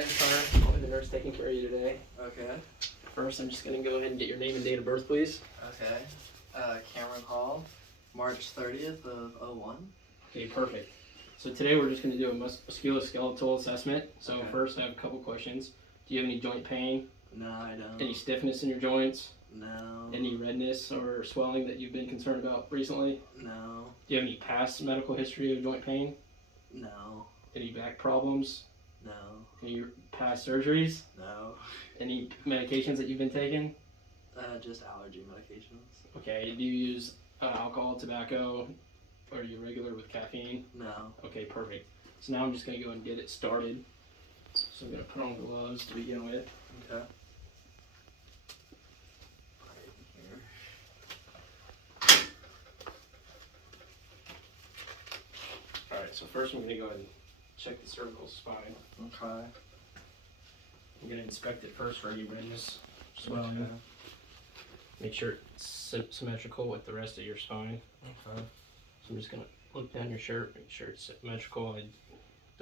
Hi, Connor. I'll be the nurse taking care of you today. Okay. First, I'm just going to go ahead and get your name and date of birth, please. Okay. Cameron Hall, March 30th of '01. Okay, perfect. So today we're just going to do a musculoskeletal assessment. So Okay. first, I have a couple questions. Do you have any joint pain? No, I don't. Any stiffness in your joints? No. Any redness or swelling that you've been concerned about recently? No. Do you have any past medical history of joint pain? No. Any back problems? No. Any past surgeries? No. Any medications that you've been taking? Just allergy medications. Okay, do you use alcohol, tobacco, or are you regular with caffeine? No. Okay, perfect. So now I'm just going to go and get it started. So I'm going to put on gloves to begin with. Okay. Alright, so first I'm going to go ahead and check the cervical spine. Okay. I'm going to inspect it first for any redness, swelling. Okay. Make sure it's symmetrical with the rest of your spine. Okay. So I'm just going to look down your shirt, make sure it's symmetrical. I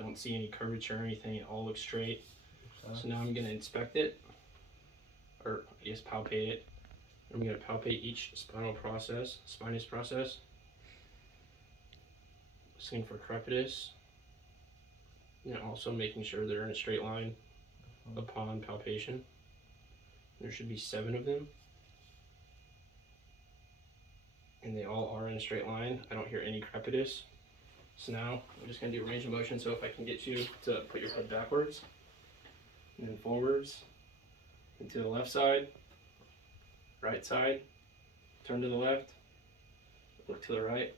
don't see any curvature or anything. It all looks straight. Okay. So now I'm going to inspect it, or I guess palpate it. I'm going to palpate each spinous process. Listening for crepitus, and also making sure they're in a straight line upon palpation. There should be 7 of them, and they all are in a straight line. I don't hear any crepitus. So now I'm just going to do range of motion. So if I can get you to put your head backwards and then forwards, and to the left side, right side, turn to the left, look to the right.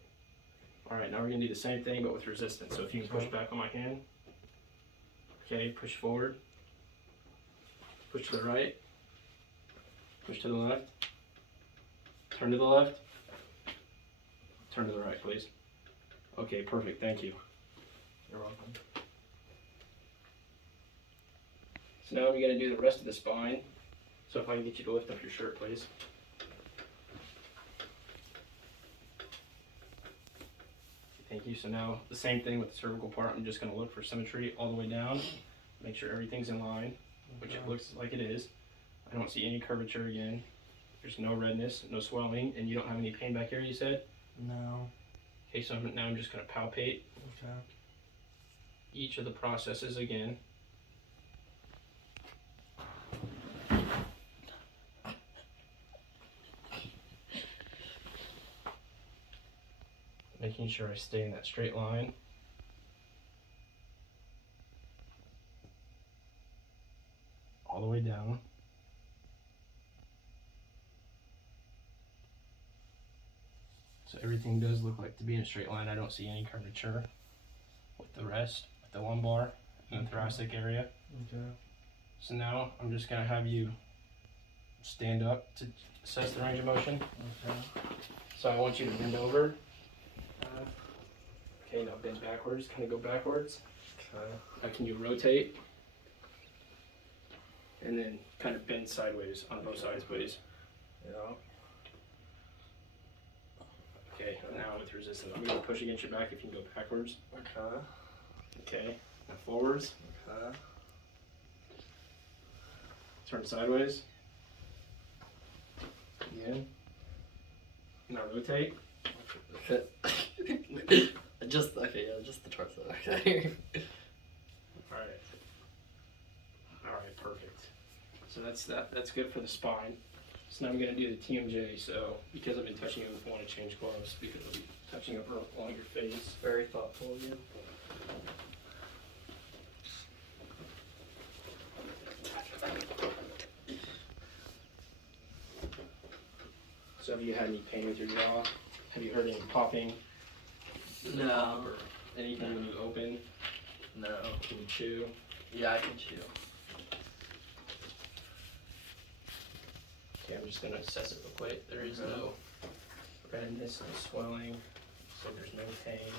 Alright, now we're going to do the same thing but with resistance. So if you can push back on my hand. Okay, push forward. Push to the right. Push to the left. Turn to the left. Turn to the right, please. Okay, perfect. Thank you. You're welcome. So now we're going to do the rest of the spine. So if I can get you to lift up your shirt, please. Thank you. So now the same thing with the cervical part. I'm just going to look for symmetry all the way down. Make sure everything's in line, which it looks like it is. I don't see any curvature again. There's no redness, no swelling, and you don't have any pain back here, you said? No. Okay, so now I'm just going to palpate each of the processes again. Making sure I stay in that straight line. All the way down. So everything does look like to be in a straight line. I don't see any curvature with the rest, with the lumbar and the thoracic area. Okay. So now I'm just going to have you stand up to assess the range of motion. Okay. So I want you to bend over. Okay, now bend backwards, kind of go backwards. Okay. Now can you rotate? And then kind of bend sideways on both sides, please. Yeah. Okay, now with resistance, I'm going to push against your back if you can go backwards. Okay. Okay, now forwards. Okay. Turn sideways. Again. Now rotate. Just the torso. Okay. Alright. Alright, perfect. So that's good for the spine. So now I'm going to do the TMJ. So because I've been touching you, I want to change gloves because I'll be touching up along your face. Very thoughtful of you. So have you had any pain with your jaw? Have you heard any popping? No. Or anything when you open? No. Can you chew? Yeah, I can chew. Okay, I'm just going to assess it real quick. There is no redness, no swelling, so there's no pain.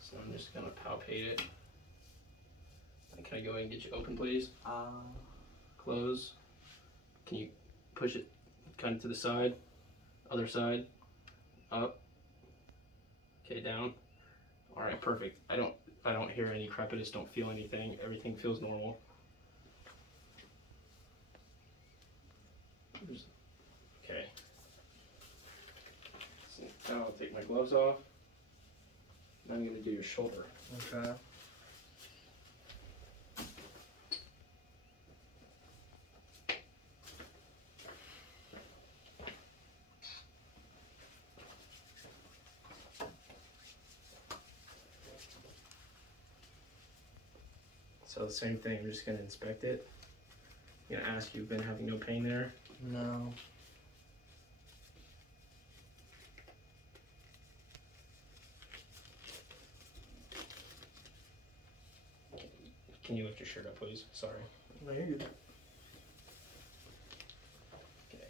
So I'm just going to palpate it. And can I go ahead and get you open, please? Close. Can you push it kind of to the side? Other side? Up? Okay, down. All right, perfect. I don't hear hear any crepitus, don't feel anything. Everything feels normal. Okay. So now I'll take my gloves off. Now I'm going to do your shoulder. Okay. So the same thing, I'm just going to inspect it. I'm going to ask you, you've been having no pain there? No. Can you lift your shirt up, please? Sorry. No, you're good. Okay.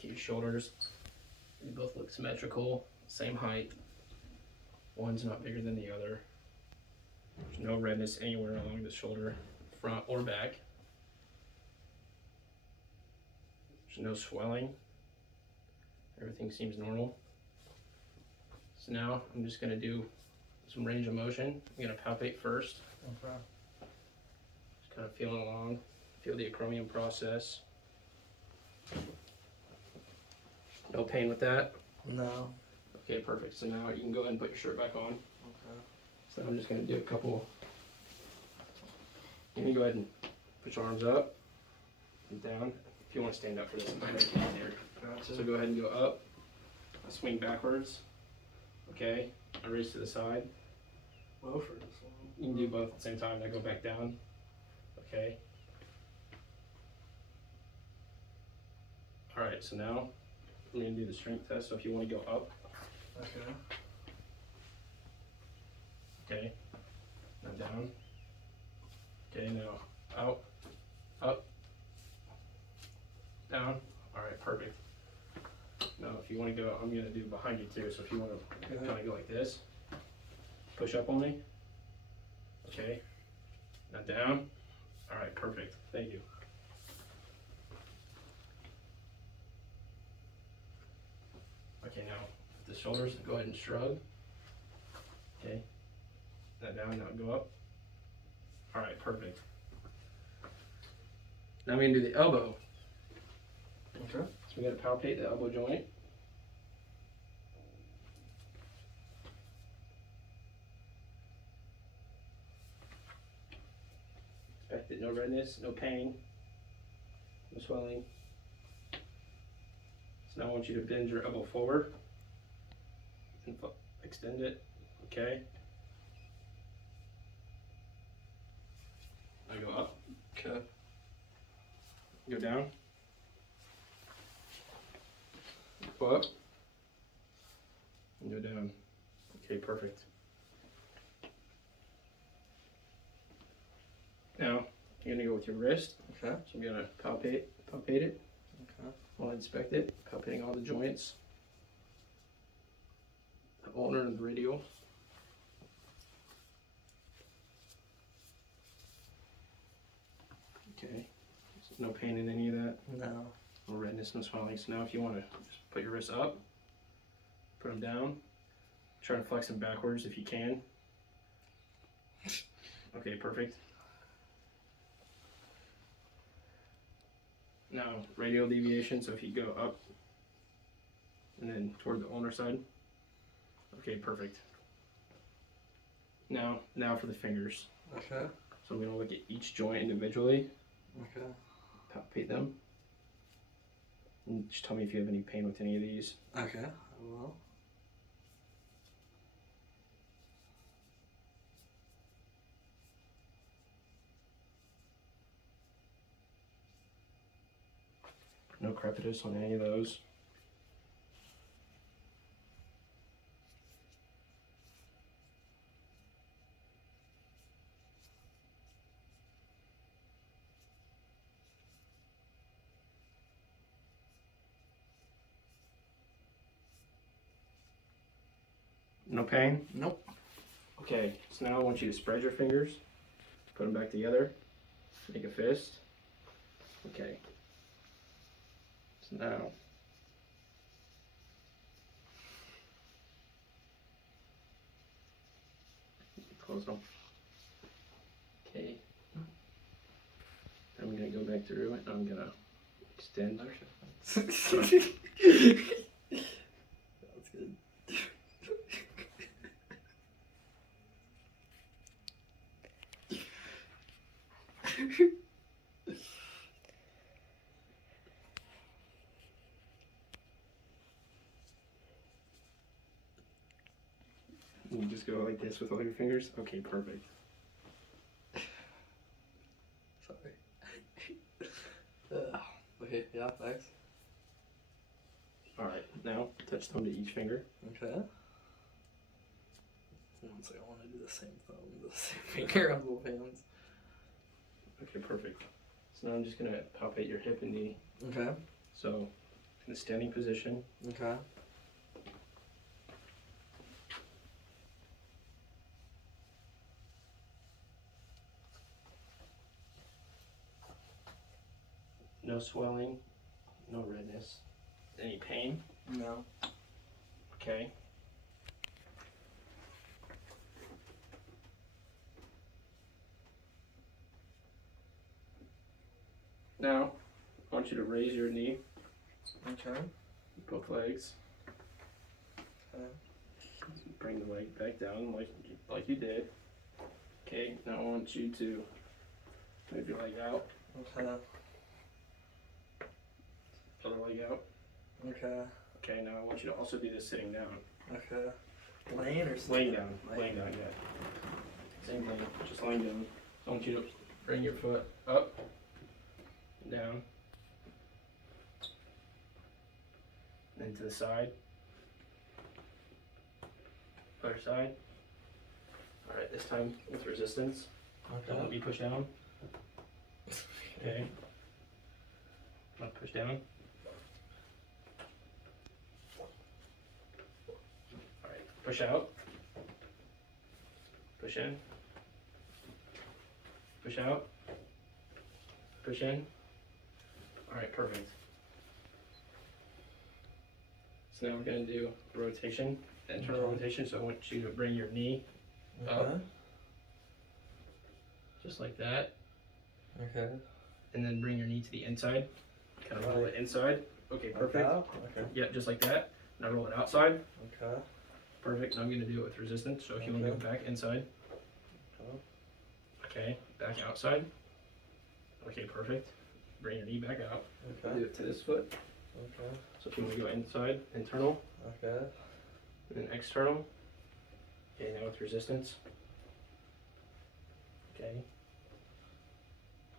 Keep your shoulders. They both look symmetrical, same height. One's not bigger than the other. There's no redness anywhere along the shoulder, front or back. There's no swelling. Everything seems normal. So now I'm just gonna do some range of motion. I'm gonna palpate first. Okay. Just kind of feeling along, feel the acromion process. No pain with that? No. Okay, perfect. So now you can go ahead and put your shirt back on. Okay. So I'm just gonna do a couple. You can go ahead and put your arms up and down. If you want to stand up for this, I know you can there. Gotcha. So go ahead and go up. I swing backwards. Okay. I raise to the side. Well, for this one. You can do both at the same time. Then go back down. Okay. All right. So now I'm gonna do the strength test. So if you want to go up. Okay. Okay. Now down. Okay. Now out. Up. Down. All right. Perfect. Now if you want to go, I'm gonna do behind you too. So if you want to Okay. kind of go like this, push up on me. Okay. Now down. All right. Perfect. Thank you. Okay. Now the shoulders. Go ahead and shrug. Okay. Now down. Now go up. All right. Perfect. Now I'm gonna do the elbow. Okay. So we gotta palpate the elbow joint. Inspect it, no redness, no pain, no swelling. So now I want you to bend your elbow forward and extend it, okay? Now go up. Okay. Go down. Go up. And go down. Okay, perfect. Now, you're gonna go with your wrist. Okay. So I'm gonna palpate it. Okay. I'll inspect it, palpating all the joints. The ulnar and the radial. Okay. So no pain in any of that. No. No redness, no swelling. So now if you want to just put your wrists up, put them down, try to flex them backwards if you can. Okay, perfect. Now radial deviation, so if you go up and then toward the ulnar side. Okay, perfect. Now for the fingers. Okay. So I'm gonna look at each joint individually, Okay. palpate them, and just tell me if you have any pain with any of these. Okay. I will. No crepitus on any of those. No pain? Nope. Okay, so now I want you to spread your fingers, put them back together, make a fist. Okay. So now, close them. Okay. I'm gonna go back through it. I'm gonna extend. That's good. You just go like this with all your fingers. Okay, perfect. Sorry. Okay, yeah, thanks. All right, now touch thumb to each finger. Okay. One second, I want to do the same thumb, the same finger on both hands. Okay, perfect. So now I'm just gonna palpate your hip and knee. Okay. So, in the standing position, Okay. no swelling, no redness. Any pain? No. Okay. Now, I want you to raise your knee, Okay. both legs. Okay. Bring the leg back down like you did. Okay, now I want you to move your leg out, Okay. other leg out. Okay. Okay, now I want you to also do this sitting down. Okay. Laying or Laying down, laying down, yeah. Same thing, just laying down. I want you to bring your foot up, down, then to the side, other side. All right, this time with resistance. Don't let me push down. Okay. Now push down. All right, push out. Push in. Push out. Push in. All right, perfect. So now we're gonna do rotation, internal Okay. rotation. So I want you to bring your knee up, Okay. just like that, Okay. and then bring your knee to the inside. Kind of roll it inside. Okay, perfect. Okay. Yeah, just like that. Now roll it outside. Okay. Perfect. Now I'm gonna do it with resistance. So if you want to go back inside. Okay. Okay, back outside. Okay, perfect. Bring your knee back out. Okay. Do it to this foot. Okay. So if you want to go inside, internal, Okay. and then external. Okay, now with resistance. Okay.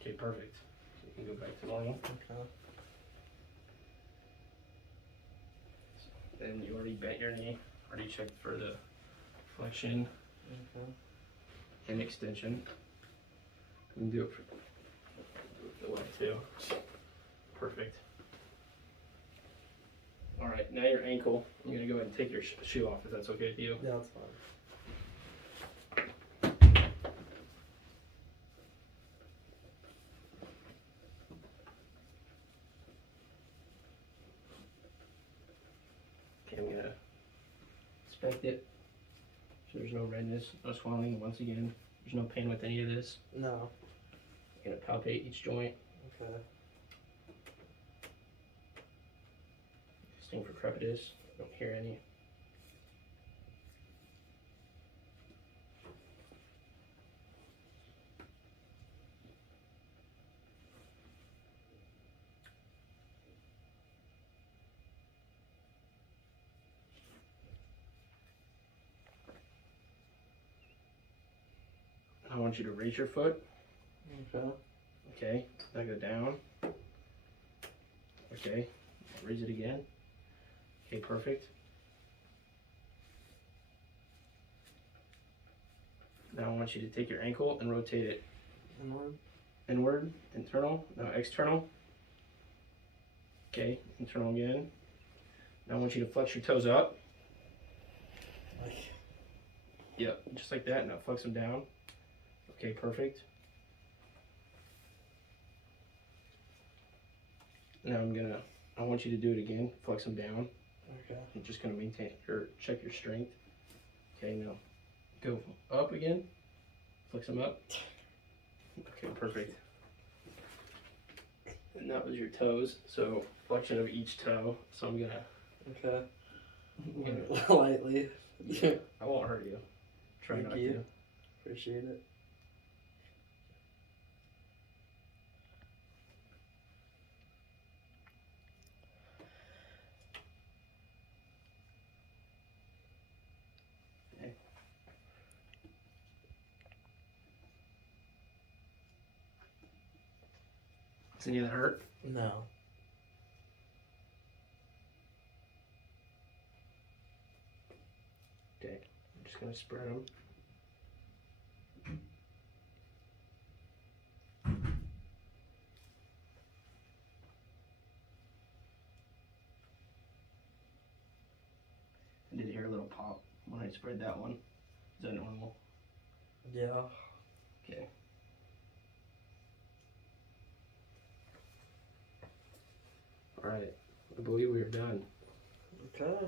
Okay, perfect. So you can go back to normal. Okay. Then you already bent your knee. Already checked for the flexion Okay. and extension. You can do it for the leg too. Perfect. All right, now your ankle. I'm gonna go ahead and take your shoe off if that's okay with you. Yeah, that's fine. Okay, I'm gonna inspect it. So there's no redness, no swelling. Once again, there's no pain with any of this. No. I'm gonna palpate each joint. Okay. Sting for crepitus. Don't hear any. I want you to raise your foot. Okay. Okay, now go down. Okay, raise it again. Okay, perfect. Now I want you to take your ankle and rotate it Inward. inward, internal, now external. Okay, internal again. Now I want you to flex your toes up. Like. Yep, just like that. Now flex them down. Okay, perfect. Now I want you to do it again. Flex them down. Okay. I'm just gonna maintain or check your strength. Okay, now go up again. flex them up. Okay, perfect. And that was your toes. So flexion of each toe. So I'm gonna. Okay. Yeah. Lightly. I won't hurt you. Try Thank not you. to. Appreciate it. Does any of that hurt? No. Okay. I'm just gonna spread them. I did hear a little pop when I spread that one. Is that normal? Yeah. Okay. Alright. I believe we are done. Okay.